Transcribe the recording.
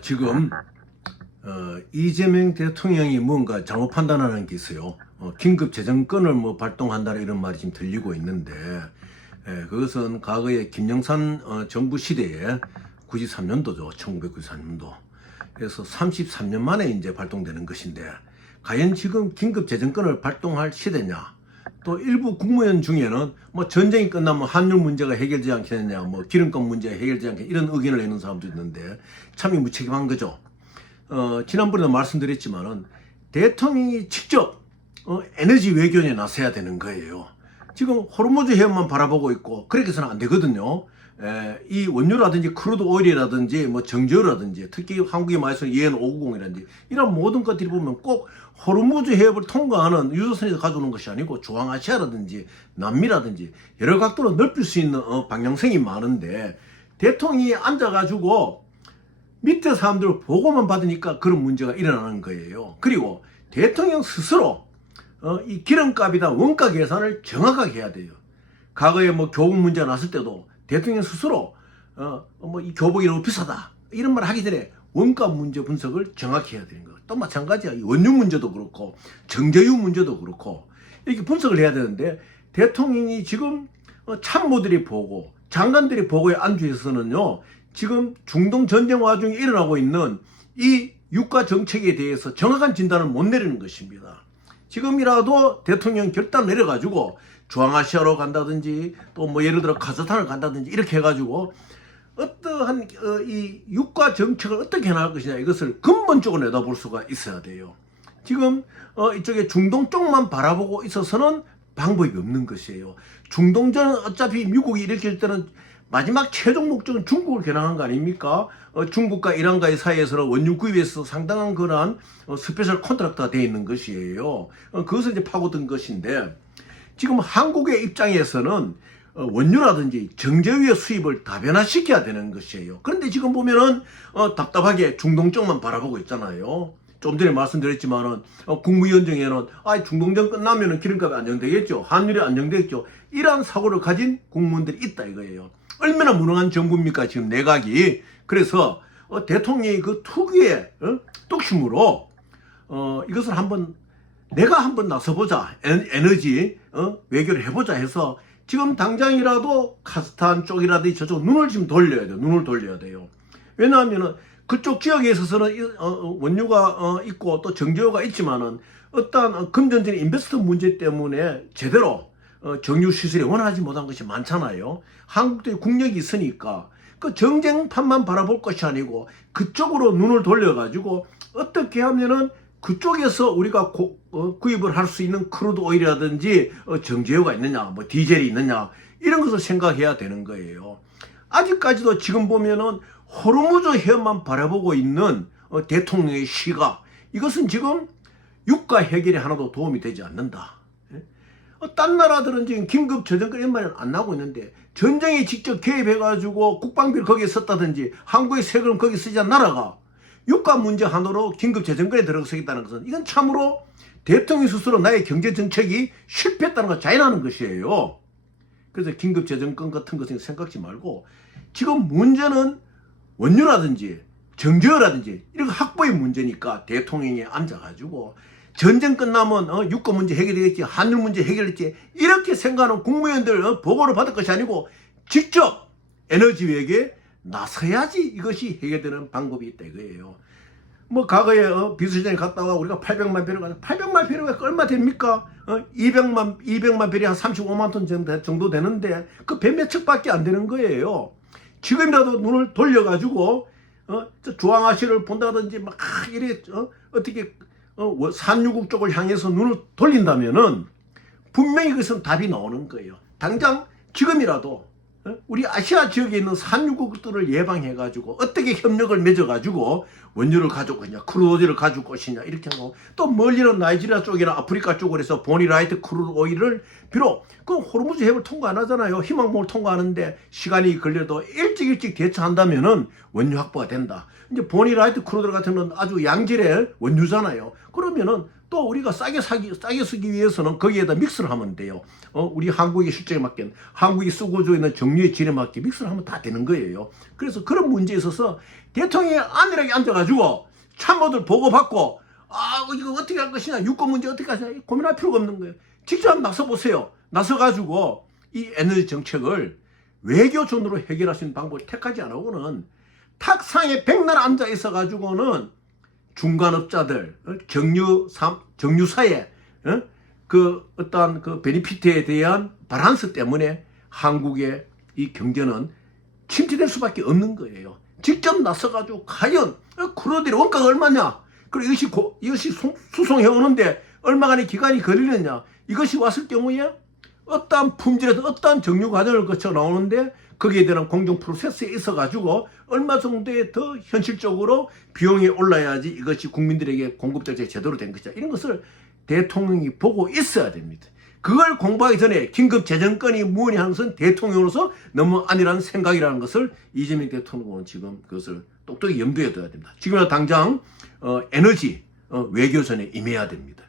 지금 이재명 대통령이 뭔가 잘못 판단하는 게 있어요. 긴급 재정권을 뭐 발동한다 이런 말이 지금 들리고 있는데, 그것은 과거에 김영삼 정부 시대에 93년도죠. 1993년도. 그래서 33년 만에 이제 발동되는 것인데, 과연 지금 긴급 재정권을 발동할 시대냐? 또 일부 국무위원 중에는 뭐 전쟁이 끝나면 환율 문제가 해결되지 않겠느냐, 뭐 기름값 문제가 해결되지 않겠냐, 이런 의견을 내는 사람도 있는데 참이 무책임한 거죠. 지난번에도 말씀드렸지만은 대통령이 직접 에너지 외교에 나서야 되는 거예요. 지금 호르무즈 해협만 바라보고 있고 그렇게 해서는 안 되거든요. 이 원유라든지 크루드 오일이라든지 뭐 정제유라든지 특히 한국의 말해서 EN 590이라든지 이런 모든 것들이 보면 꼭 호르무즈 해협을 통과하는 유조선에서 가져오는 것이 아니고 중앙아시아라든지 남미라든지 여러 각도로 넓힐 수 있는 방향성이 많은데, 대통령이 앉아가지고 밑에 사람들 보고만 받으니까 그런 문제가 일어나는 거예요. 그리고 대통령 스스로 이 기름값이나 원가 계산을 정확하게 해야 돼요. 과거에 뭐 교복 문제가 났을 때도 대통령 스스로 뭐 이 교복이 너무 비싸다 이런 말 하기 전에 원가 문제 분석을 정확히 해야 되는 거예요. 또 마찬가지야. 이 원유 문제도 그렇고 정제유 문제도 그렇고 이렇게 분석을 해야 되는데, 대통령이 지금 참모들이 보고 장관들이 보고에 앉아 있어서는요, 지금 중동 전쟁 와중에 일어나고 있는 이 유가 정책에 대해서 정확한 진단을 못 내리는 것입니다. 지금이라도 대통령 결단 내려가지고 중앙아시아로 간다든지 또 뭐 예를 들어 카자흐스탄을 간다든지 이렇게 해가지고 어떠한 이 유가 정책을 어떻게 해나갈 것이냐, 이것을 근본적으로 내다볼 수가 있어야 돼요. 지금 이쪽에 중동 쪽만 바라보고 있어서는 방법이 없는 것이에요. 중동전은 어차피 미국이 일으킬 때는 마지막 최종 목적은 중국을 겨냥한 거 아닙니까? 중국과 이란과의 사이에서는 원유 구입에서 상당한 그런 스페셜 컨트랙트가 되어 있는 것이에요. 그것을 이제 파고든 것인데, 지금 한국의 입장에서는 원유라든지 정제유의 수입을 다변화시켜야 되는 것이에요. 그런데 지금 보면은 답답하게 중동 쪽만 바라보고 있잖아요. 좀 전에 말씀드렸지만은 국무위원 중에는 중동전 끝나면은 기름값이 안정되겠죠, 환율이 안정되겠죠, 이러한 사고를 가진 국무원들이 있다 이거예요. 얼마나 무능한 정부입니까 지금 내각이. 그래서 대통령이 그 특유의 뚝심으로 이것을 내가 한번 나서보자, 에너지 외교를 해보자 해서 지금 당장이라도 카스탄 쪽이라든지 저쪽 눈을 지금 돌려야 돼요. 눈을 돌려야 돼요. 왜냐하면은 그쪽 지역에 있어서는 원유가 있고 또 정제유가 있지만은 어떠한 금전적인 인베스트 문제 때문에 제대로 정유 시설이 원하지 못한 것이 많잖아요. 한국도 국력이 있으니까 그 정쟁판만 바라볼 것이 아니고 그쪽으로 눈을 돌려가지고 어떻게 하면은 그쪽에서 우리가 구입을 할 수 있는 크루드 오일이라든지 정제유가 있느냐, 뭐 디젤이 있느냐, 이런 것을 생각해야 되는 거예요. 아직까지도 지금 보면은 호르무즈 해협만 바라보고 있는 대통령의 시각, 이것은 지금 유가 해결에 하나도 도움이 되지 않는다. 딴 나라들은 지금 긴급 재정권 이런 말은 안 나오고 있는데, 전쟁에 직접 개입해가지고 국방비를 거기에 썼다든지 한국의 세금을 거기 쓰지 않은 나라가 유가 문제 하나로 긴급 재정권에 들어서겠다는 것은, 이건 참으로 대통령 스스로 나의 경제 정책이 실패했다는 걸 자인하는 것이에요. 그래서 긴급 재정권 같은 것은 생각지 말고, 지금 문제는 원유라든지 정제유라든지 이런 확보의 문제니까 대통령이 앉아가지고 전쟁 끝나면 유가 문제 해결되겠지, 환율 문제 해결됐지, 이렇게 생각하는 국무위원들 보고를 받을 것이 아니고 직접 에너지 외교에 나서야지 이것이 해결되는 방법이 있다 이거예요. 뭐 과거에 비서실장이 갔다가 우리가 800만 배럴 가서 800만 배럴가 얼마 됩니까? 200만 배럴이 한 35만 톤 정도 되는데 그 배 몇 척밖에 안 되는 거예요. 지금이라도 눈을 돌려가지고 중앙아시아를 본다든지 막 이래 어떻게 산유국 쪽을 향해서 눈을 돌린다면은 분명히 그것은 답이 나오는 거예요. 당장 지금이라도 우리 아시아 지역에 있는 산유국들을 예방해가지고 어떻게 협력을 맺어가지고 원유를 가져올 것이냐, 크루드 오일을 가져올 것이냐, 이렇게 하고, 또 멀리는 나이지리아 쪽이나 아프리카 쪽으로 해서 보니라이트 크루드 오일을 비록 그 호르무즈 해협을 통과 안 하잖아요. 희망봉을 통과하는데 시간이 걸려도 일찍 대처한다면은 원유 확보가 된다. 이제 보니라이트 크루드 같은 건 아주 양질의 원유잖아요. 그러면은 또 우리가 싸게 쓰기 위해서는 거기에다 믹스를 하면 돼요. 우리 한국의 실정에 맞게, 한국이 쓰고져 있는 정유의 질에 맞게 믹스를 하면 다 되는 거예요. 그래서 그런 문제에 있어서 대통령이 안일하게 앉아가지고 참모들 보고받고, 이거 어떻게 할 것이냐, 유권 문제 어떻게 하냐, 고민할 필요가 없는 거예요. 직접 한번 나서보세요. 나서가지고 이 에너지 정책을 외교전으로 해결할 수 있는 방법을 택하지 않고는 탁상에 백날 앉아 있어가지고는 중간업자들, 정유사의 그 어떤 그 베니피트에 대한 바란스 때문에 한국의 이 경제는 침체될 수밖에 없는 거예요. 직접 나서가지고 과연 크루드의 원가가 얼마냐, 그리고 이것이 수송해 오는데 얼마간의 기간이 걸리느냐, 이것이 왔을 경우에 어떠한 품질에서 어떠한 정유 과정을 거쳐 나오는데 거기에 대한 공정 프로세스에 있어가지고 얼마 정도의 더 현실적으로 비용이 올라야지 이것이 국민들에게 공급자재 제대로 된 것이다. 이런 것을 대통령이 보고 있어야 됩니다. 그걸 공부하기 전에 긴급 재정건이 무언이 하는 것은 대통령으로서 너무 아니라는 생각이라는 것을 이재명 대통령은 지금 그것을 똑똑히 염두에 둬야 됩니다. 지금이라도 당장 에너지 외교전에 임해야 됩니다.